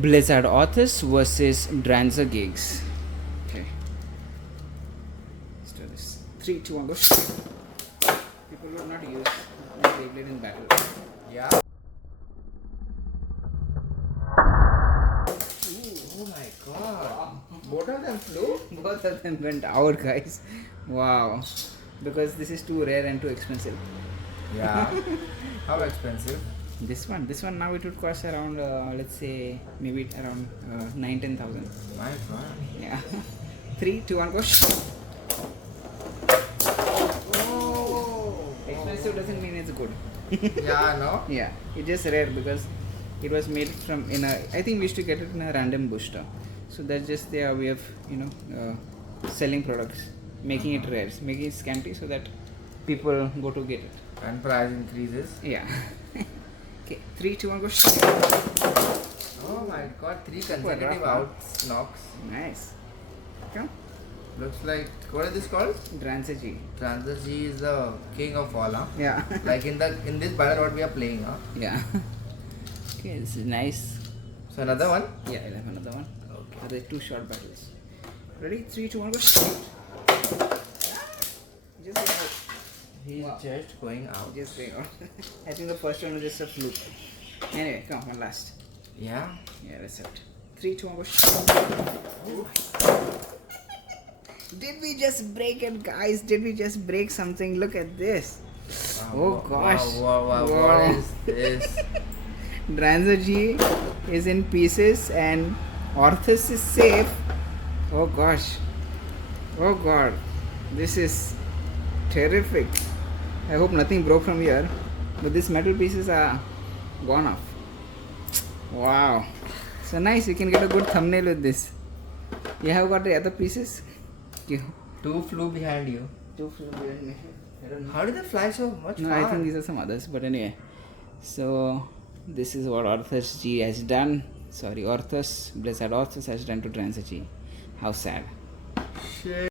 Blizzard Orthus versus Dranzer gigs. Okay. Let's do this. 3, 2, 1, go. People would not use Beyblade in battle. Yeah. Ooh, oh my god. Both of them flew? Both of them went out, guys. Wow. Because this is too rare and too expensive. Yeah. How expensive? This one now it would cost around let's say maybe around 9,000-10,000. My god. Yeah. 3, 2, 1, go. Oh. Expensive doesn't mean it's good. Yeah, no? Yeah, it's just rare because it was made from in a. I think we used to get it in a random booster. So that's just their way of selling products, making it rare, making it scanty so that people go to get it. And price increases. Yeah. Okay, 3, 2, 1, go. Oh my god, 3 consecutive rough, out knocks. Nice. Come. Looks like, what is this called? Dranzer G. Dranzer G is the king of all, huh? Yeah. Like in this battle what we are playing, huh? Yeah. Okay, this is nice. So another one? Yeah, I'll have another one. Okay. Are there 2 short battles? Ready? 3, 2, 1, go. Just go out. He's Wow. just going out. Just going out. I think the first one was just a fluke. Anyway, come on, one last. Yeah? Yeah, that's it. 3, 2, 1, go. Did we just break it, guys? Did we just break something? Look at this. Oh gosh. Wow. Wow. What is this? Dranzer G is in pieces and Orthus is safe. Oh gosh. Oh god. This is terrific. I hope nothing broke from here. But these metal pieces are gone off. Wow. So nice. You can get a good thumbnail with this. You have got the other pieces? You. 2 flew behind you. 2 flew behind me. I don't know. How did they fly so much No, far? I think these are some others. But anyway. So this is what Orthus G has done. Sorry, Orthus, Blizzard Orthus has done to Dranzer G. How sad. Shit.